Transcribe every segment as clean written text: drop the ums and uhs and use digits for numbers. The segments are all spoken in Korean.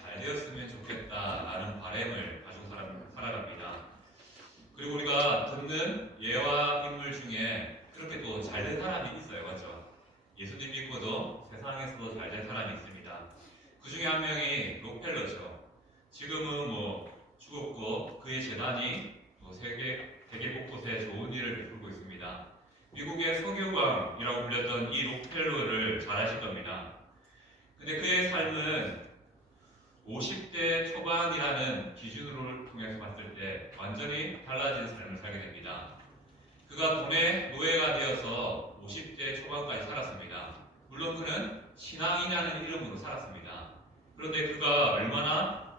잘 되었으면 좋겠다라는 바람을 가지고 살아갑니다. 그리고 우리가 듣는 예와 인물 중에 그렇게 또 잘 된 사람이 있어요. 맞죠? 예수님 믿고도 세상에서도 잘 된 사람이 있습니다. 그 중에 한 명이 록펠러죠. 지금은 죽었고 그의 재단이 또 세계 곳곳에 좋은 일을 베풀고 있습니다. 미국의 석유광이라고 불렸던 이 록펠러를 잘 아실 겁니다. 근데 그의 삶은 50대 초반이라는 기준으로 통해서 봤을 때 완전히 달라진 삶을 살게 됩니다. 그가 돈의 노예가 되어서 50대 초반까지 살았습니다. 물론 그는 신앙이라는 이름으로 살았습니다. 그런데 그가 얼마나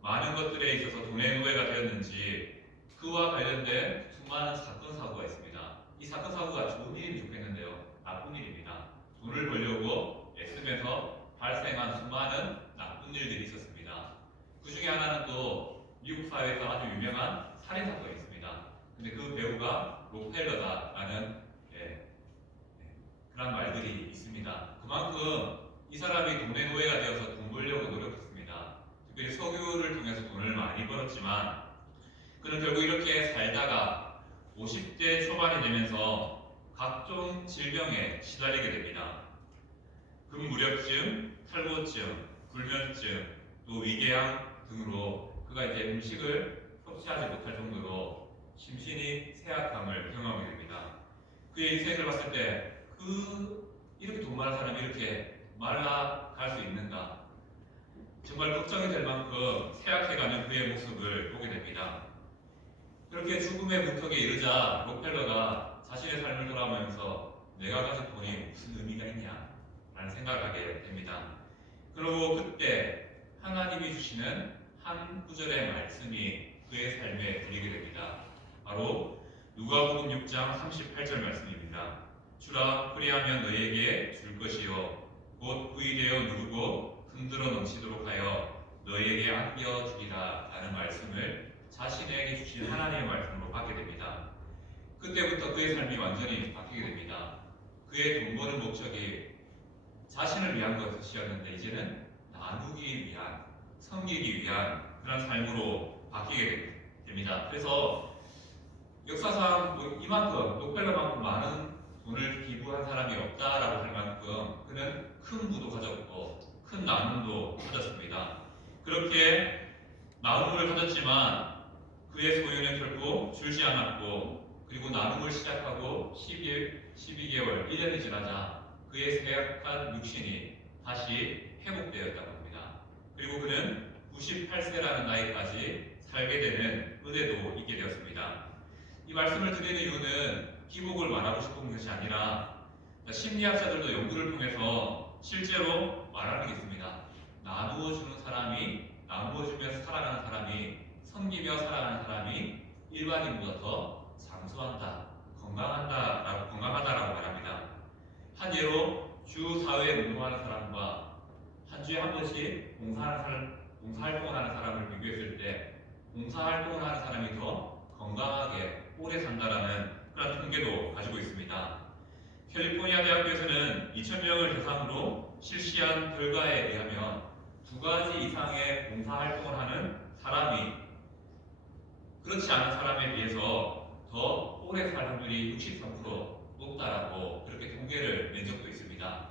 많은 것들에 있어서 돈의 노예가 되었는지 그와 관련된 수많은 사건 사고가 있습니다. 이 사건 사고가 좋은 일이면 좋겠는데요, 나쁜 일입니다. 돈을 벌려고 애쓰면서 발생한 수많은 나쁜 일들이 있었습니다. 그 중에 하나는 또 미국 사회에서 아주 유명한 살인 사건이 있습니다. 근데 그 배우가 록펠러다라는 그런 말들이 있습니다. 그만큼 이 사람이 돈의 노예가 되어서 돈 벌려고 노력했습니다. 특별히 석유를 통해서 돈을 많이 벌었지만 그는 결국 이렇게 살다가 50대 초반이 되면서 각종 질병에 시달리게 됩니다. 근무력증, 탈모증, 불면증, 또 위궤양 등으로 그가 이제 음식을 섭취하지 못할 정도로 심신이 쇠약함을 경험하게 됩니다. 그의 인생을 봤을 때 이렇게 돈 많은 사람이 이렇게 말라갈 수 있는가? 정말 걱정이 될 만큼 쇠약해가는 그의 모습을 보게 됩니다. 그렇게 죽음의 문턱에 이르자 록펠러가 자신의 삶을 돌아보면서 내가 가진 돈이 무슨 의미가 있냐? 라는 생각을 하게 됩니다. 그리고 그때 하나님이 주시는 한 구절의 말씀이 그의 삶에 들리게 됩니다. 바로 누가복음 6장 38절 말씀입니다. 주라 그리하면 너희에게 줄 것이요 곧 부의되어 누르고 흔들어 넘치도록 하여 너희에게 아껴 주리라 라는 말씀을 자신에게 주신 하나님의 말씀으로 받게 됩니다. 그때부터 그의 삶이 완전히 바뀌게 됩니다. 그의 돈 버는 목적이 자신을 위한 것이었는데 이제는 나누기 위한, 섬기기 위한 그런 삶으로 바뀌게 됩니다. 그래서 역사상 이만큼 록펠러만큼 많은 돈을 기부한 사람이 없다라고 할 만큼 그는 큰 부도 가졌고 큰 나눔도 가졌습니다. 그렇게 나눔을 가졌지만 그의 소유는 결코 줄지 않았고 그리고 나눔을 시작하고 12개월, 1년이 지나자 그의 쇠약한 육신이 다시 회복되었다고 합니다. 그리고 그는 98세라는 나이까지 살게 되는 은혜도 있게 되었습니다. 이 말씀을 드리는 이유는 기복을 말하고 싶은 것이 아니라 심리학자들도 연구를 통해서 실제로 말하는 게 있습니다. 나누어주는 사람이, 나누어주면서 살아가는 사람이, 섬기며 살아가는 사람이 일반인보다 더 장수한다, 건강하다라고 말합니다. 한 예로 주 4회 운동하는 사람과 한 주에 한 번씩 봉사활동을 하는 사람을 비교했을 때 봉사활동을 하는 사람이 더 건강하게 오래 산다라는 그런 통계도 가지고 있습니다. 캘리포니아 대학교에서는 2,000명을 대상으로 실시한 결과에 의하면 2가지 이상의 봉사활동을 하는 사람이 그렇지 않은 사람에 비해서 더 오래 살 확률이 63% 높다라고 그렇게 통계를 낸 적도 있습니다.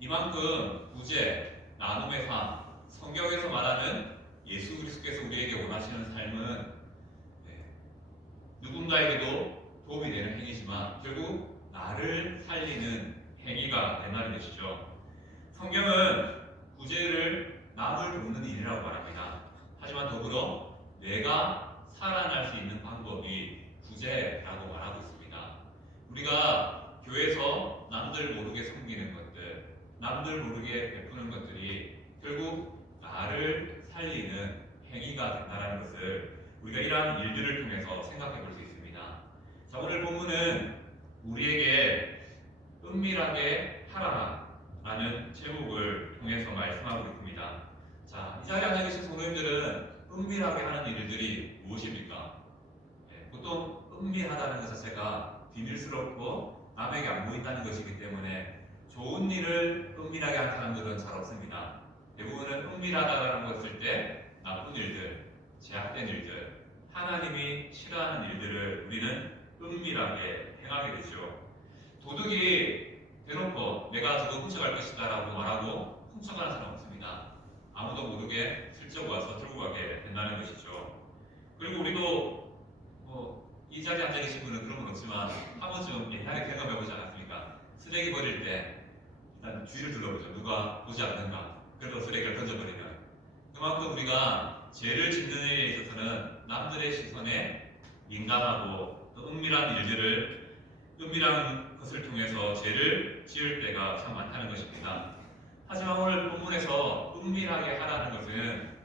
이만큼 구제, 나눔의 삶, 성경에서 말하는 예수 그리스도께서 우리에게 원하시는 삶은 누군가에게도 도움이 되는 행위지만 결국 나를 살리는 행위가 된다는 것이죠. 성경은 구제를 남을 돕는 일이라고 말합니다. 하지만 더불어 내가 살아날 수 있는 방법이 구제라고 말하고 있습니다. 우리가 교회에서 남들 모르게 섬기는 것들, 남들 모르게 베푸는 것들이 결국 나를 살리는 행위가 된다는 것을 우리가 이러한 일들을 통해서 생각해 볼 수 있습니다. 자, 오늘 본문은 우리에게 은밀하게 하라라는 제목을 통해서 말씀하고 있습니다. 자, 이 자리에 앉아 계신 성도님들은 은밀하게 하는 일들이 무엇입니까? 보통 은밀하다는 것 자체가 비밀스럽고 남에게 안 보인다는 것이기 때문에 좋은 일을 은밀하게 하는 사람들은 잘 없습니다. 대부분은 은밀하다라는 것을 때 나쁜 일들, 제약된 일들, 하나님이 싫어하는 일들을 우리는 은밀하게 행하게 되죠. 도둑이 대놓고 내가 저거 훔쳐갈 것이다 라고 말하고 훔쳐가는 사람 없습니다. 아무도 모르게 슬쩍 와서 들고 가게 된다는 것이죠. 그리고 우리도 이 자리에 앉아 계신 분은 그런 건 없지만 한 번쯤 옛날에 경험해보지 않았습니까? 쓰레기 버릴 때 일단 주위를 둘러보죠. 누가 보지 않는가. 그래도 쓰레기를 던져버리면 그만큼 우리가 죄를 짓는 일에 있어서는 남들의 시선에 민감하고 또 은밀한 것을 통해서 죄를 지을 때가 참 많다는 것입니다. 하지만 오늘 본문에서 은밀하게 하라는 것은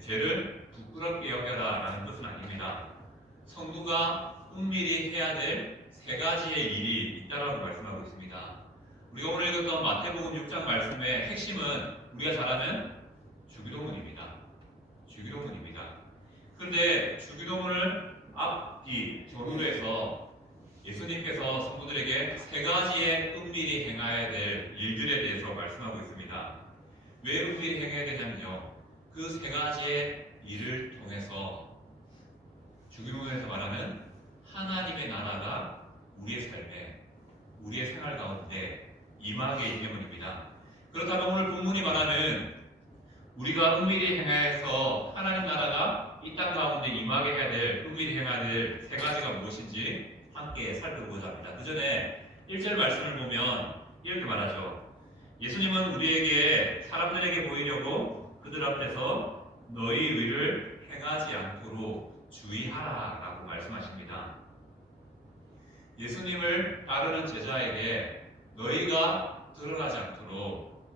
죄를 부끄럽게 여겨라라는 것은 아닙니다. 성도가 은밀히 해야 될 세 가지의 일이 있다라고 말씀하고 있습니다. 우리가 오늘 읽었던 마태복음 6장 말씀의 핵심은 우리가 잘 아는 주기도문입니다. 주기도문입니다. 그런데 주기도문을 앞뒤 전후로 해서 예수님께서 성도들에게 세 가지의 은밀히 행해야 될 일들에 대해서 말씀하고 있습니다. 왜 은밀히 행해야 되냐면요. 그 세 가지의 일을 통해서 주기도문에서 말하는 하나님의 나라가 우리의 삶에, 우리의 생활 가운데 임하게 있기 때문입니다. 그렇다면 오늘 본문이 말하는 우리가 은밀히 행해서 하나님 나라가 이 땅 가운데 임하게 해야 될, 은밀히 행해야 될 세 가지가 무엇인지 함께 살펴보자 합니다. 그 전에 1절 말씀을 보면 이렇게 말하죠. 예수님은 우리에게 사람들에게 보이려고 그들 앞에서 너희 의를 행하지 않도록 주의하라 라고 말씀하십니다. 예수님을 따르는 제자에게 너희가 드러나지 않도록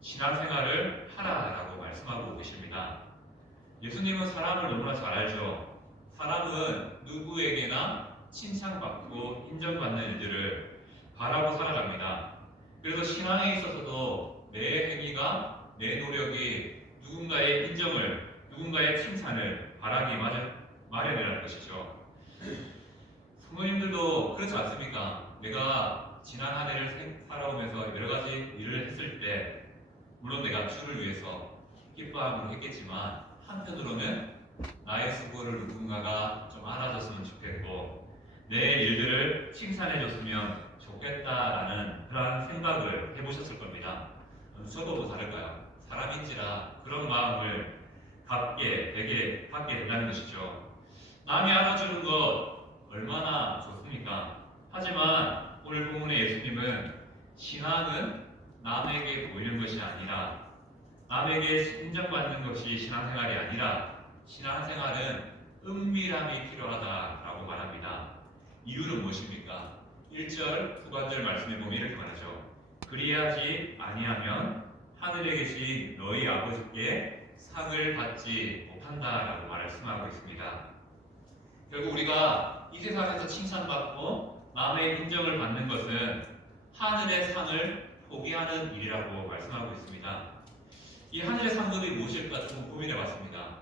신앙생활을 하라라고 말씀하고 계십니다. 예수님은 사람을 너무나 잘 알죠. 사람은 누구에게나 칭찬받고 인정받는 일들을 바라고 살아갑니다. 그래서 신앙에 있어서도 내 행위가, 내 노력이 누군가의 인정을, 누군가의 칭찬을 바라기 마련이라는 것이죠. 부모님들도 그렇지 않습니까? 내가 지난 한 해를 살아오면서 여러 가지 일을 했을 때 물론 내가 주를 위해서 기뻐함을 했겠지만 한편으로는 나의 수고를 누군가가 좀 알아줬으면 좋겠고 내 일들을 칭찬해줬으면 좋겠다라는 그런 생각을 해보셨을 겁니다. 저도 뭐 다를까요? 사람인지라 그런 마음을 갖게 된다는 것이죠. 남이 알아주는 것 얼마나 좋습니까? 하지만 오늘 본문의 예수님은 신앙은 남에게 보이는 것이 아니라 남에게 인정받는 것이 신앙생활이 아니라 신앙생활은 은밀함이 필요하다라고 말합니다. 이유는 무엇입니까? 1절 후반절 말씀에 보면 이렇게 말하죠. 그리하지 아니하면 하늘에 계신 너희 아버지께 상을 받지 못한다라고 말씀하고 있습니다. 결국 우리가 이 세상에서 칭찬받고 남의 인정을 받는 것은 하늘의 상을 포기하는 일이라고 말씀하고 있습니다. 이 하늘의 상급이 무엇일까 좀 고민해봤습니다.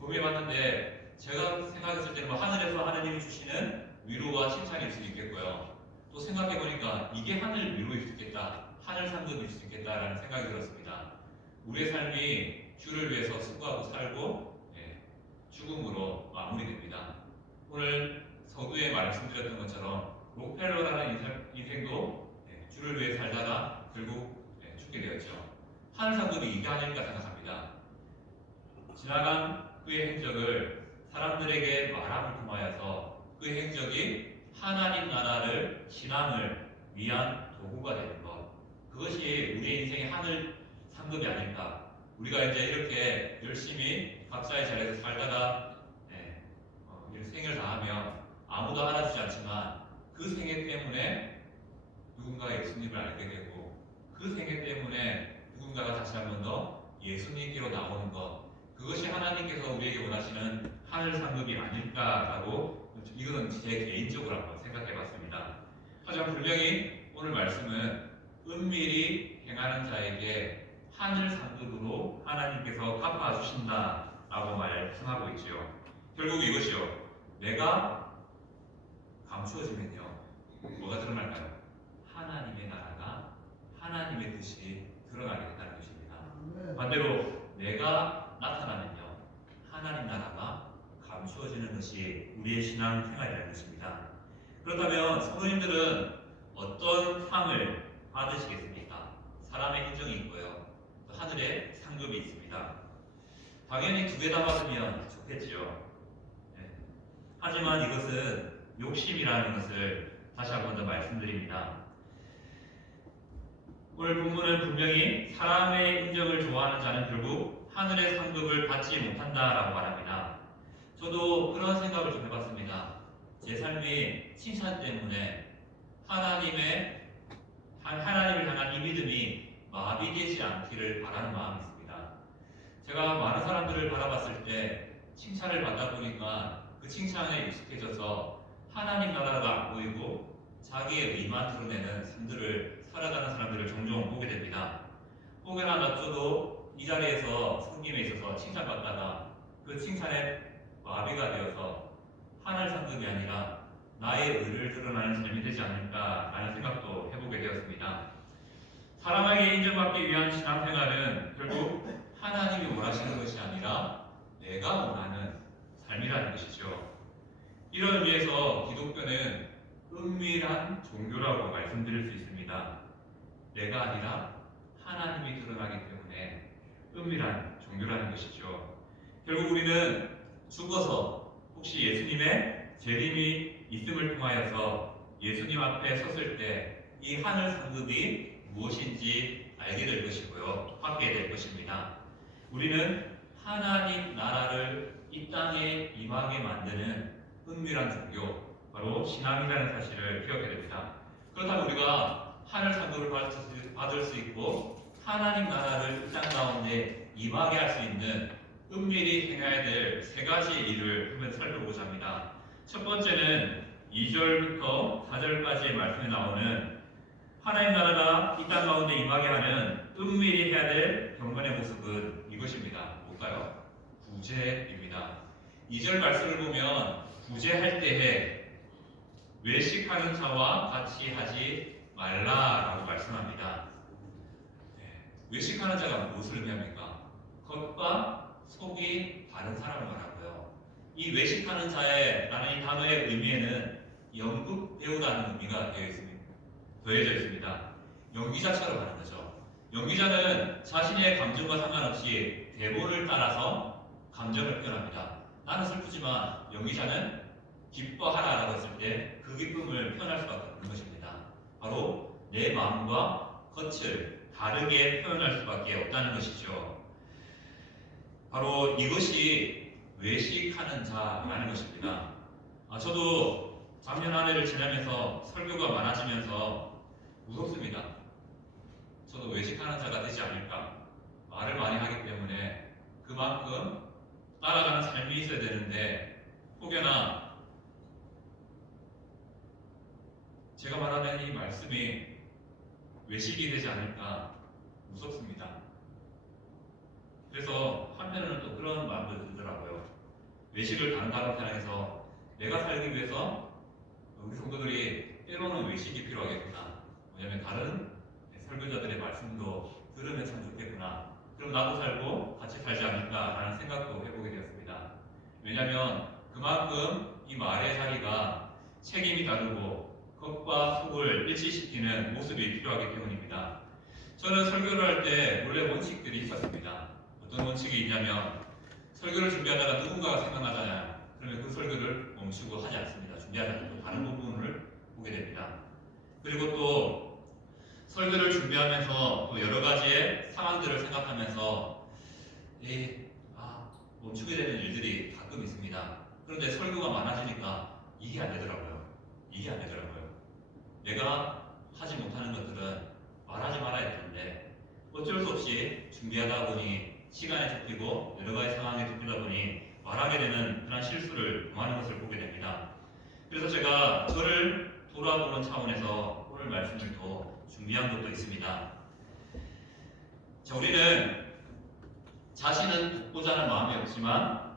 고민해봤는데 제가 생각했을 때는 하늘에서 하느님이 주시는 위로와 칭찬일 수도 있겠고요. 또 생각해보니까 이게 하늘 위로일 수 있겠다, 하늘 상급일 수 있겠다라는 생각이 들었습니다. 우리의 삶이 주를 위해서 수고하고 살고 죽음으로 마무리됩니다. 오늘 서두에 말씀드렸던 것처럼 록펠러라는 인생도 주를 위해 살다가 결국 죽게 되었죠. 하늘 상급이 이게 아닐까 생각합니다. 지나간 그의 행적을 사람들에게 말함을 통하여서 그의 행적이 하나님 나라를 신앙을 위한 도구가 되는 것, 그것이 우리의 인생의 하늘 상급이 아닐까. 우리가 이제 이렇게 열심히 각자의 자리에서 살다가 생을 다하면 아무도 알아주지 않지만 그 생애 때문에 누군가 예수님을 알게 되고 그 생애 때문에 누군가가 다시 한 번 더 예수님께로 나오는 것, 그것이 하나님께서 우리에게 원하시는 하늘 상급이 아닐까라고 이거는 제 개인적으로 한번 생각해봤습니다. 하지만 분명히 오늘 말씀은 은밀히 행하는 자에게 하늘 상급으로 하나님께서 갚아주신다라고 말씀하고 있지요. 결국 이것이요. 내가 감추어지면요. 뭐가 드러날까요? 하나님의 나라가, 하나님의 뜻이 드러나게 된다는 것입니다. 것입니다. 그렇다면 성도님들은 어떤 상을 받으시겠습니까? 사람의 인정이 있고요. 또 하늘의 상급이 있습니다. 당연히 두 개 다 받으면 좋겠죠. 네. 하지만 이것은 욕심이라는 것을 다시 한 번 더 말씀드립니다. 오늘 본문은 분명히 사람의 인정을 좋아하는 자는 결국 하늘의 상급을 받지 못한다라고 말합니다. 저도 그런 생각을 좀 해봤습니다. 제 삶이 칭찬 때문에 하나님을 향한 이 믿음이 마비되지 않기를 바라는 마음이 있습니다. 제가 많은 사람들을 바라봤을 때 칭찬을 받다 보니까 그 칭찬에 익숙해져서 하나님 나라가 안 보이고 자기의 의만 드러내는 삶들을 살아가는 사람들을 종종 보게 됩니다. 혹여나 저도 이 자리에서 섬김에 있어서 칭찬받다가 그 칭찬에 마비가 되어서 하늘 상급이 아니라 나의 의를 드러나는 삶이 되지 않을까라는 생각도 해보게 되었습니다. 사람에게 인정받기 위한 신앙생활은 결국 하나님이 원하시는 것이 아니라 내가 원하는 삶이라는 것이죠. 이런 의미에서 기독교는 은밀한 종교라고 말씀드릴 수 있습니다. 내가 아니라 하나님이 드러나기 때문에 은밀한 종교라는 것이죠. 결국 우리는 죽어서 혹시 예수님의 재림이 있음을 통하여서 예수님 앞에 섰을 때 이 하늘 상급이 무엇인지 알게 될 것이고요. 받게 될 것입니다. 우리는 하나님 나라를 이 땅에 임하게 만드는 은밀한 종교, 바로 신앙이라는 사실을 기억해야 됩니다. 그렇다면 우리가 하늘 상급을 받을 수 있고 하나님 나라를 이 땅 가운데 임하게 할 수 있는 은밀히 행해야 될 세 가지 일을 한번 살펴보고자 합니다. 첫 번째는 2절부터 4절까지의 말씀에 나오는 하나님 나라가 이 땅 가운데 임하게 하는 은밀히 해야 될 경건의 모습은 이것입니다. 뭘까요? 구제입니다. 2절 말씀을 보면 구제할 때에 외식하는 자와 같이 하지 말라라고 말씀합니다. 외식하는 자가 무엇을 의미합니까? 겉과 속이 다른 사람을 말하고요. 이 외식하는 자라는 이 단어의 의미에는 연극 배우라는 의미가 더해져 있습니다. 연기자처럼 하는 거죠. 연기자는 자신의 감정과 상관없이 대본을 따라서 감정을 표현합니다. 나는 슬프지만 연기자는 기뻐하라라고 했을 때 그 기쁨을 표현할 수밖에 없는 것입니다. 바로 내 마음과 겉을 다르게 표현할 수밖에 없다는 것이죠. 바로 이것이 외식하는 자라는 것입니다. 저도 작년 한 해를 지나면서 설교가 많아지면서 무섭습니다. 저도 외식하는 자가 되지 않을까. 말을 많이 하기 때문에 그만큼 따라가는 삶이 있어야 되는데 혹여나 제가 말하는 이 말씀이 외식이 되지 않을까 무섭습니다. 그래서 한편으로는 또 그런 마음도 들더라고요. 외식을 다른 사람한테 향해서 내가 살기 위해서 우리 성도들이 때로는 외식이 필요하겠구나. 왜냐하면 다른 설교자들의 말씀도 들으면 참 좋겠구나. 그럼 나도 살고 같이 살지 않을까라는 생각도 해보게 되었습니다. 왜냐하면 그만큼 이 말의 자리가 책임이 다르고 겉과 속을 일치시키는 모습이 필요하기 때문입니다. 저는 설교를 할 때 원래 원칙들이 있었습니다. 어떤 원칙이 있냐면 설교를 준비하다가 누군가가 생각나잖아요. 그러면 그 설교를 멈추고 하지 않습니다. 준비하지 않고 다른 부분을 보게 됩니다. 그리고 또 설교를 준비하면서 또 여러 가지의 상황들을 생각하면서 멈추게 되는 일들이 가끔 있습니다. 그런데 설교가 많아지니까 이게 안 되더라고요. 내가 하지 못하는 것들은 말하지 말아야 되는데 어쩔 수 없이 준비하다 보니 시간에 쫓기고 여러 가지 상황에 쫓기다 보니 말하게 되는 그런 실수를 범하는 것을 보게 됩니다. 그래서 제가 저를 돌아보는 차원에서 오늘 말씀을 또 준비한 것도 있습니다. 자, 우리는 자신은 돕고자 하는 마음이 없지만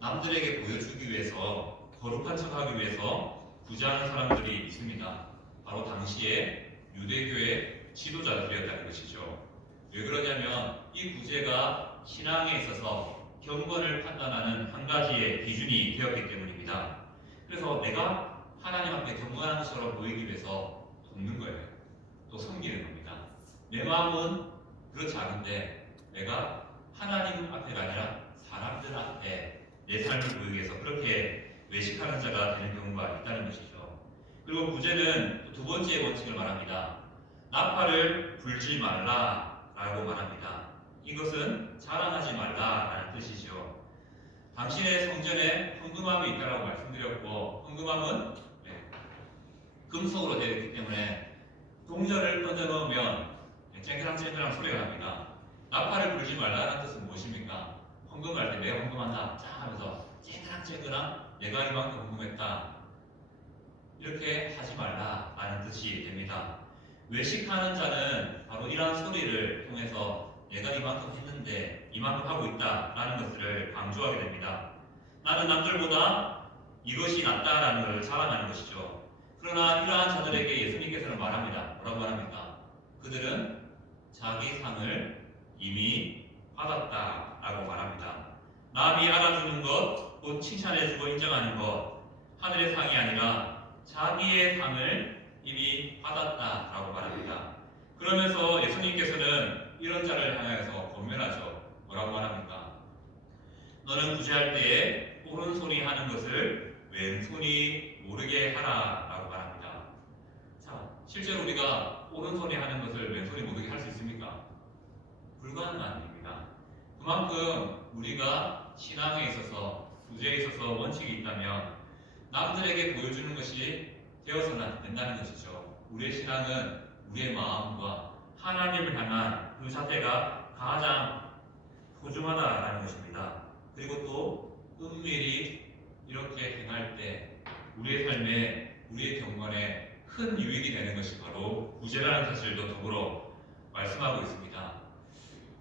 남들에게 보여주기 위해서 거룩한 척하기 위해서 구제하는 사람들이 있습니다. 바로 당시에 유대교의 지도자들이었다는 것이죠. 왜 그러냐면 이 구제가 신앙에 있어서 경건을 판단하는 한 가지의 기준이 되었기 때문입니다. 그래서 내가 하나님 앞에 경건한 것처럼 보이기 위해서 돕는 거예요. 또 섬기는 겁니다. 내 마음은 그렇지 않은데 내가 하나님 앞에가 아니라 사람들 앞에 내 삶을 보이기 위해서 그렇게 외식하는 자가 되는 경우가 있다는 것이죠. 그리고 구제는 두 번째 원칙을 말합니다. 나팔을 불지 말라라고 말합니다. 이것은 자랑하지 말라라는 뜻이죠. 당신의 성전에 헌금함이 있다고 말씀드렸고, 헌금함은 금속으로 되어 있기 때문에 동전을 던져놓으면 쨍그랑쨍그랑 소리가 납니다. 나팔을 불지 말라는 뜻은 무엇입니까? 헌금할 때 내가 헌금한다 짱 하면서 쨍그랑쨍그랑 내가 이만큼 헌금했다 이렇게 하지 말라라는 뜻이 됩니다. 외식하는 자는 바로 이러한 소리를 통해서 내가 이만큼 했는데 이만큼 하고 있다라는 것을 강조하게 됩니다. 나는 남들보다 이것이 낫다라는 것을 자랑하는 것이죠. 그러나 이러한 자들에게 예수님께서는 말합니다. 뭐라고 말합니까? 그들은 자기 상을 이미 받았다라고 말합니다. 남이 알아주는 것, 곧 칭찬해주고 인정하는 것, 하늘의 상이 아니라 자기의 상을 이미 받았다라고 말합니다. 그러면서 예수님께서는 이런 자를 향해서 권면하죠. 뭐라고 말합니까? 너는 구제할 때에 오른손이 하는 것을 왼손이 모르게 하라라고 말합니다. 자, 실제로 우리가 오른손이 하는 것을 왼손이 모르게 할 수 있습니까? 불가능한 일입니다. 그만큼 우리가 신앙에 있어서 구제에 있어서 원칙이 있다면 남들에게 보여주는 것이 되어서는 안 된다는 것이죠. 우리의 신앙은 우리의 마음과 하나님을 향한 그 자세가 가장 소중하다라는 것입니다. 그리고 또 은밀히 이렇게 행할 때 우리의 삶에 우리의 경건에 큰 유익이 되는 것이 바로 구제라는 사실도 더불어 말씀하고 있습니다.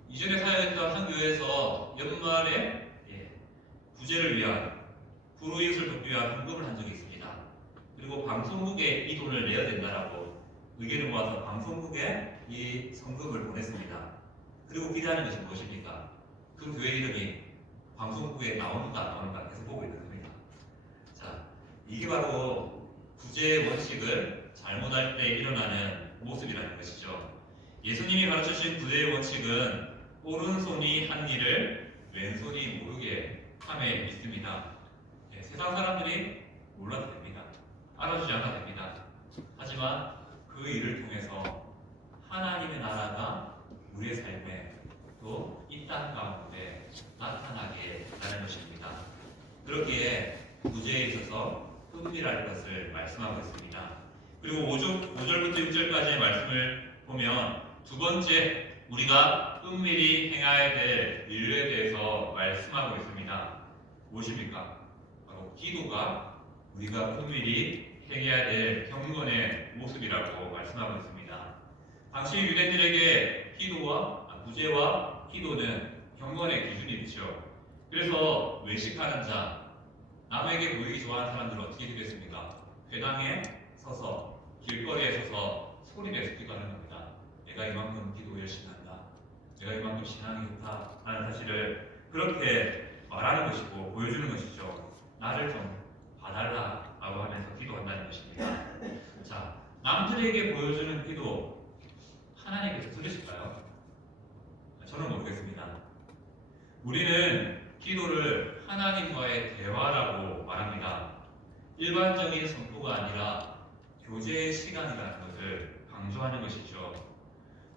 이전에 사역했던 한 교회에서 연말에 구제를 위한 불우이웃을 돕기 위한 헌금을 한 적이 있습니다. 그리고 방송국에 이 돈을 내야 된다라고 의견을 모아서 방송국에 이 성금을 보냈습니다. 그리고 기대하는 것이 무엇입니까? 그 교회 이름이 방송국에 나오는가 안 나오는가 계속 보고 있는 겁니다. 자, 이게 바로 구제의 원칙을 잘못할 때 일어나는 모습이라는 것이죠. 예수님이 가르쳐주신 구제의 원칙은 오른손이 한 일을 왼손이 모르게 함에 있습니다. 세상 사람들이 몰라도 됩니다. 알아주지 않아도 됩니다. 하지만 그 일을 통해서 하나님의 나라가 우리의 삶에 또 이 땅 가운데 나타나게 하는 것입니다. 그렇기에 구제에 있어서 은밀할 것을 말씀하고 있습니다. 그리고 5절부터 6절까지의 말씀을 보면 두 번째 우리가 은밀히 행해야 될 일에 대해서 말씀하고 있습니다. 무엇입니까? 바로 기도가 우리가 은밀히 행해야 될 경건의 모습이라고 말씀하고 있습니다. 당시 유대인들에게 구제와 기도는 경건의 기준이죠. 그래서 외식하는 자, 남에게 보이기 좋아하는 사람들은 어떻게 되겠습니까? 회당에 서서 길거리에 서서 소리 내서 기도하는 겁니다. 내가 이만큼 기도 열심히 한다. 내가 이만큼 신앙이 좋다 하는 사실을 그렇게 말하는 것이고 보여주는 것이죠. 나를 좀 봐달라라고 하면서 기도한다는 것입니다. 자, 남들에게 보여주는 기도 하나님께서 들으실까요? 저는 모르겠습니다. 우리는 기도를 하나님과의 대화라고 말합니다. 일반적인 선포가 아니라 교제의 시간이라는 것을 강조하는 것이죠.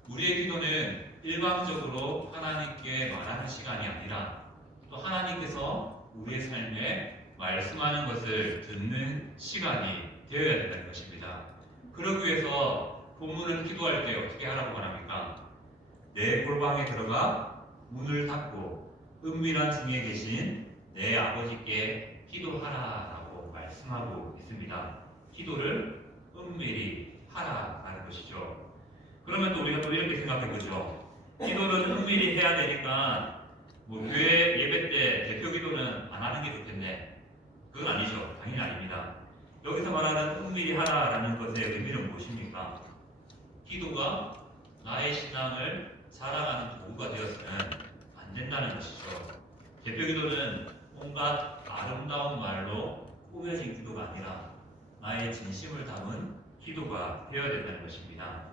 우리의 기도는 일방적으로 하나님께 말하는 시간이 아니라 또 하나님께서 우리의 삶에 말씀하는 것을 듣는 시간이 되어야 된다는 것입니다. 그러기 위해서 본문을 기도할 때 어떻게 하라고 말합니까? 내 골방에 들어가 문을 닫고 은밀한 층에 계신 내 아버지께 기도하라라고 말씀하고 있습니다. 기도를 은밀히 하라라는 것이죠. 그러면 또 우리가 또 이렇게 생각해 보죠. 기도는 은밀히 해야 되니까 교회 예배 때 대표 기도는 안 하는 게 좋겠네. 그건 아니죠. 당연히 아닙니다. 여기서 말하는 은밀히 하라라는 것의 의미는 무엇입니까? 기도가 나의 신앙을 자랑하는 도구가 되어서는 안 된다는 것이죠. 대표 기도는 온갖 아름다운 말로 꾸며진 기도가 아니라 나의 진심을 담은 기도가 되어야 된다는 것입니다.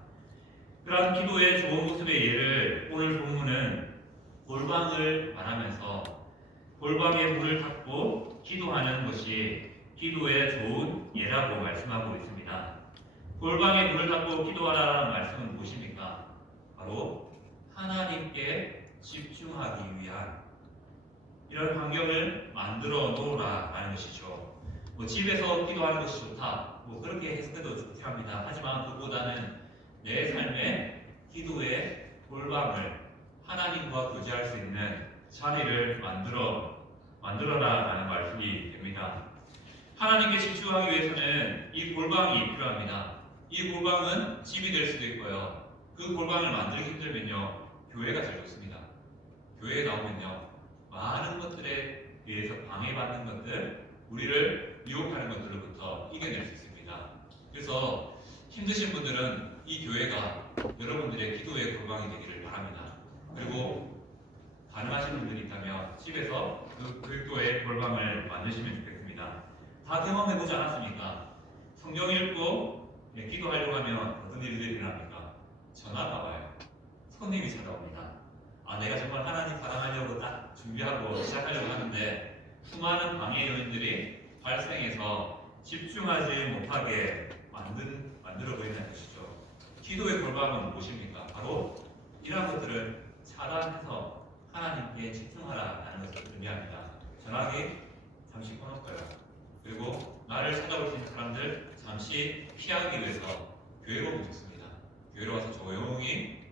그러한 기도의 좋은 모습의 예를 오늘 본문은 골방을 말하면서 골방에 문을 닫고 기도하는 것이 기도의 좋은 예라고 말씀하고 있습니다. 골방에 문을 닫고 기도하라는 말씀은 무엇입니까? 바로 하나님께 집중하기 위한 이런 환경을 만들어 놓으라는 것이죠. 집에서 기도하는 것이 좋다, 그렇게 해석해도 좋긴 합니다. 하지만 그보다는 내 삶의 기도의 골방을 하나님과 교제할 수 있는 자리를 만들어라라는 말씀이 됩니다. 하나님께 집중하기 위해서는 이 골방이 필요합니다. 이 골방은 집이 될 수도 있고요. 그 골방을 만들기 힘들면요, 교회가 제일 좋습니다. 교회에 나오면요, 많은 것들에 의해서 방해받는 것들, 우리를 유혹하는 것들로부터 이겨낼 수 있습니다. 그래서 힘드신 분들은 이 교회가 여러분들의 기도의 골방이 되기를 바랍니다. 그리고 가능하신 분들이 있다면 집에서 그 교회의 골방을 만드시면 좋겠습니다. 다 경험해보지 않았습니까? 성경 읽고 기도하려고 하면 어떤 일들이 일어납니까? 전화가 와요. 손님이 찾아옵니다. 내가 정말 하나님 사랑하려고 딱 준비하고 시작하려고 하는데 수많은 방해 요인들이 발생해서 집중하지 못하게 만들어 버리는 것이죠. 기도의 골방은 무엇입니까? 바로 이러한 것들을 차단해서 하나님께 집중하라는 것을 의미합니다. 전화기 잠시 꺼놓고요. 그리고 나를 찾아올 수 있는 사람들 잠시 피하기 위해서 교회로 오면 좋습니다. 교회로 와서 조용히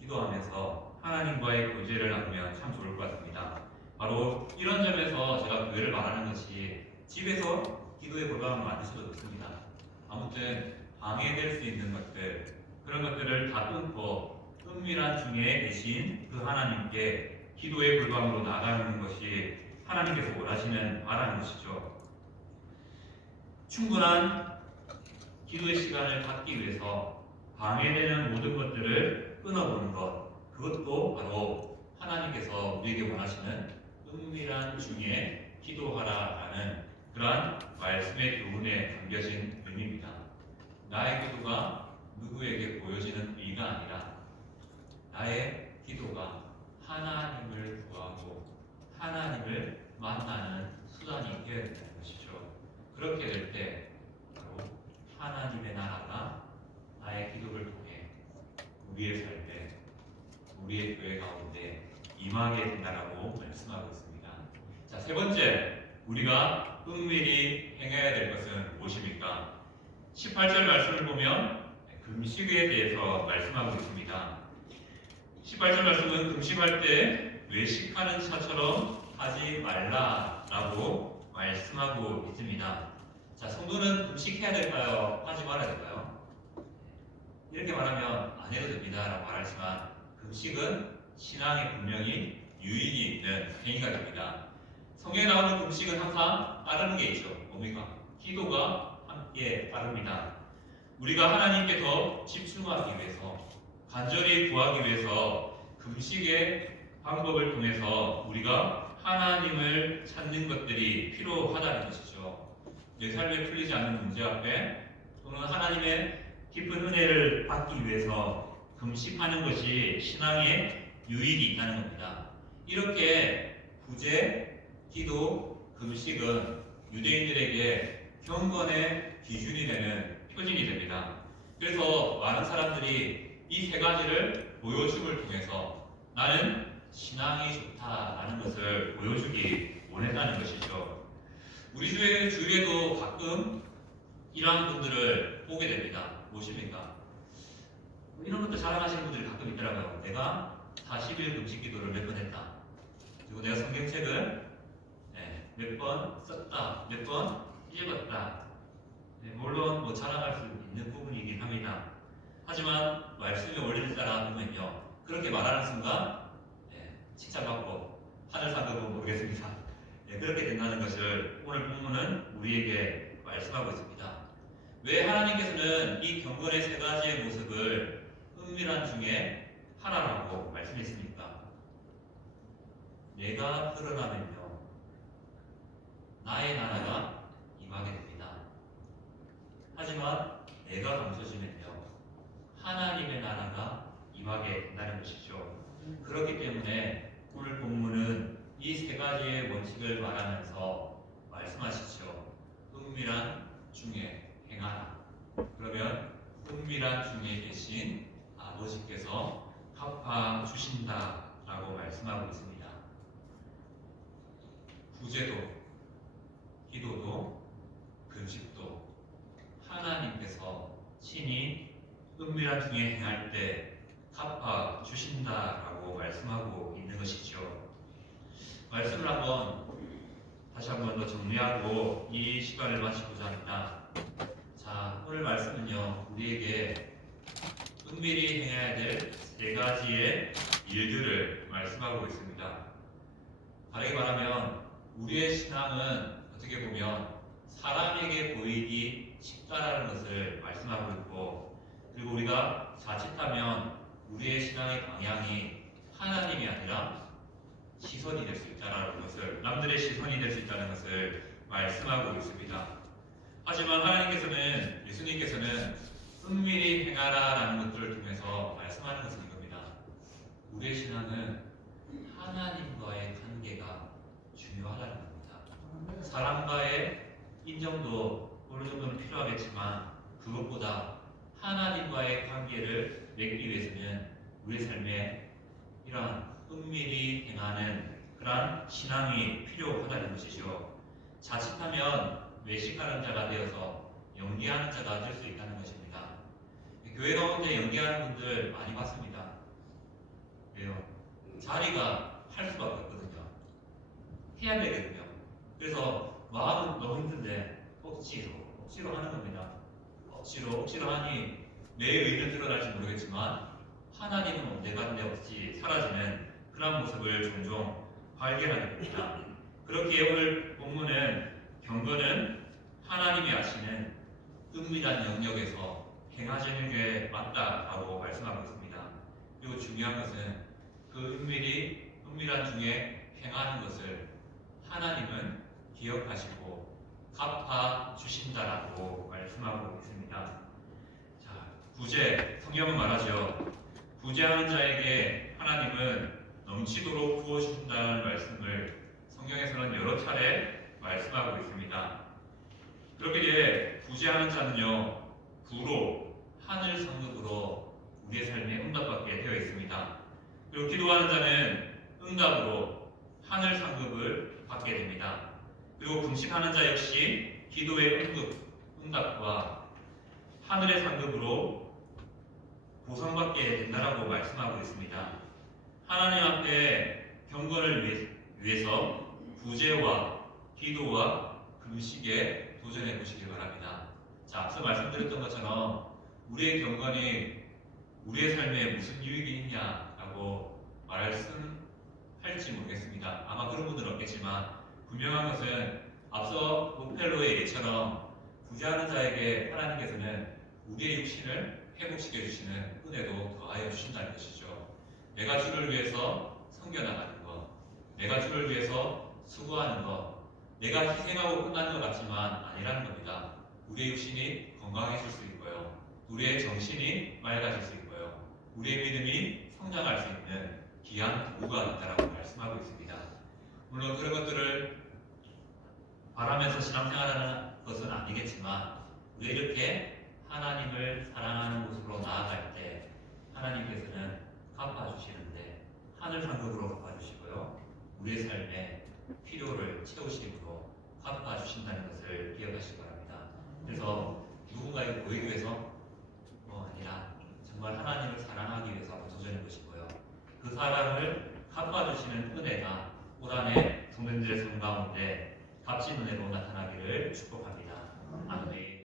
기도하면서 하나님과의 교제를 나누면 참 좋을 것 같습니다. 바로 이런 점에서 제가 교회를 말하는 것이 집에서 기도의 골방을 만드셔도 좋습니다. 아무튼 방해될 수 있는 것들, 그런 것들을 다 끊고 은밀한 중에 계신 그 하나님께 기도의 골방으로 나가는 것이 하나님께서 원하시는 바라는 것이죠. 충분한 기도의 시간을 갖기 위해서 방해되는 모든 것들을 끊어보는 것, 그것도 바로 하나님께서 우리에게 원하시는 은밀한 중에 기도하라라는 그러한 말씀의 교훈에 담겨진 의미입니다. 나의 기도가 누구에게 보여지는 의가 아니라 나의 기도가 하나님을 구하고 하나님을 만나는 수단이 되어야 된다는 것이죠. 그렇게 될 때 바로 하나님의 나라가 나의 기도를 통해 우리의 삶에, 우리의 교회 가운데 임하게 된다라고 말씀하고 있습니다. 자, 세 번째, 우리가 은밀히 행해야 될 것은 무엇입니까? 18절 말씀을 보면 금식에 대해서 말씀하고 있습니다. 18절 말씀은 금식할 때 외식하는 자처럼 하지 말라라고 말씀하고 있습니다. 자, 성도는 금식해야 될까요? 하지 말아야 될까요? 이렇게 말하면 안 해도 됩니다라고 말하지만 금식은 신앙에 분명히 유익이 있는 행위가 됩니다. 성경에 나오는 금식은 항상 따르는 게 있죠. 뭡니까? 기도가 함께 따릅니다. 우리가 하나님께 더 집중하기 위해서, 간절히 구하기 위해서 금식의 방법을 통해서 우리가 하나님을 찾는 것들이 필요하다는 것이죠. 내 삶에 풀리지 않는 문제 앞에 또는 하나님의 깊은 은혜를 받기 위해서 금식하는 것이 신앙에 유익이 있다는 겁니다. 이렇게 구제, 기도, 금식은 유대인들에게 경건의 기준이 되는 표징이 됩니다. 그래서 많은 사람들이 이 세 가지를 보여줌을 통해서 나는 신앙이 좋다라는 것을 보여주기 원했다는 것이죠. 우리 주위에도 가끔 이러한 분들을 보게 됩니다. 무엇입니까? 이런 것도 자랑하시는 분들이 가끔 있더라고요. 내가 40일 금식 기도를 몇 번 했다. 그리고 내가 성경책을 몇 번 썼다. 몇 번 읽었다. 물론 자랑할 수 있는 부분이긴 합니다. 하지만 말씀의 원리를 따라 보면요, 그렇게 말하는 순간 칭찬받고 하늘 상급은 모르겠습니다. 그렇게 된다는 것을 오늘 본문은 우리에게 말씀하고 있습니다. 왜 하나님께서는 이 경건의 세 가지의 모습을 은밀한 중에 하라라고 말씀했습니까? 내가 드러나면요, 나의 나라가 임하게 됩니다. 하지만 내가 감춰지면요, 하나님의 나라가 임하게 된다는 것이죠. 그렇기 때문에 오늘 본문은 이 세 가지의 원칙을 말하면서 말씀하시죠. 은밀한 중에 행하라. 그러면 은밀한 중에 계신 아버지께서 갚아 주신다라고 말씀하고 있습니다. 구제도, 기도도, 금식도 하나님께서 친히 은밀한 중에 행할 때 갚아 주신다라고 말씀하고 있는 것이죠. 말씀을 다시 한번 더 정리하고 이 시간을 마치고자 합니다. 자, 오늘 말씀은요, 우리에게 은밀히 행해야 될 세 가지의 일들을 말씀하고 있습니다. 다르게 말하면 우리의 신앙은 어떻게 보면 사람에게 보이기 쉽다라는 것을 말씀하고 있고, 그리고 우리가 자칫하면 우리의 신앙의 방향이 하나님이 아니라 시선이 될 수 있다는 것을, 남들의 시선이 될 수 있다는 것을 말씀하고 있습니다. 하지만 하나님께서는, 예수님께서는 은밀히 행하라라는 것들을 통해서 말씀하는 것은 이겁니다. 우리의 신앙은 하나님과의 관계가 중요하다는 겁니다. 사람과의 인정도 어느 정도는 필요하겠지만 그것보다 하나님과의 관계를 맺기 위해서는 우리의 삶에 이러한 은밀히 행하는 그러한 신앙이 필요하다는 것이죠. 자칫하면 외식하는 자가 되어서 연기하는 자가 될 수 있다는 것입니다. 교회 가운데 연기하는 분들 많이 봤습니다. 왜요? 자리가 할 수밖에 없거든요. 해야 되거든요. 그래서 마음은 너무 힘든데 억지로 하는 겁니다. 억지로 하니 내 의는 드러날지 모르겠지만 하나님은 언제간데 없이 사라지는 그런 모습을 종종 발견하게 됩니다. 그렇기에 오늘 본문은 경건은 하나님이 아시는 은밀한 영역에서 행하시는 게 맞다라고 말씀하고 있습니다. 그리고 중요한 것은 그 은밀한 중에 행하는 것을 하나님은 기억하시고 갚아 주신다라고 말씀하고 있습니다. 자, 구제, 성경은 말하죠. 구제하는 자에게 하나님은 넘치도록 부어주신다는 말씀을 성경에서는 여러 차례 말씀하고 있습니다. 그렇게 구제하는 자는요, 부로 하늘 상급으로 우리의 삶에 응답받게 되어 있습니다. 그리고 기도하는 자는 응답으로 하늘 상급을 받게 됩니다. 그리고 금식하는 자 역시 기도의 응답과 하늘의 상급으로 보상받게 된다라고 말씀하고 있습니다. 하나님 앞에 경건을 위해서 구제와 기도와 금식에 도전해 보시길 바랍니다. 자, 앞서 말씀드렸던 것처럼 우리의 경건이 우리의 삶에 무슨 유익이 있냐라고 할지 모르겠습니다. 아마 그런 분들은 없겠지만 분명한 것은 앞서 오펠로의 예처럼 구제하는 자에게 하나님께서는 우리의 육신을 회복시켜 주시는 은혜도 더하여 주신다는 것이죠. 내가 주를 위해서 섬겨나가는 것, 내가 주를 위해서 수고하는 것, 내가 희생하고 끝나는 것 같지만 아니라는 겁니다. 우리의 육신이 건강해질 수 있고요, 우리의 정신이 맑아질 수 있고요, 우리의 믿음이 성장할 수 있는 귀한 도구가 있다라고 말씀하고 있습니다. 물론 그런 것들을 바라면서 신앙생활하는 것은 아니겠지만 우리가 이렇게 하나님을 사랑하는 곳으로 나아갈 때 하나님께서는 갚아주시는데 하늘 상급으로 갚아주시고요, 우리의 삶에 필요를 채우심으로 갚아주신다는 것을 기억하시기 바랍니다. 그래서 누군가에게 보이기 위해서 아니라 정말 하나님을 사랑하기 위해서 도전해 보시고요, 그 사랑을 갚아주시는 은혜가 올 한해 성도님들의 삶 가운데 값진 은혜로 나타나기를 축복합니다. 아멘.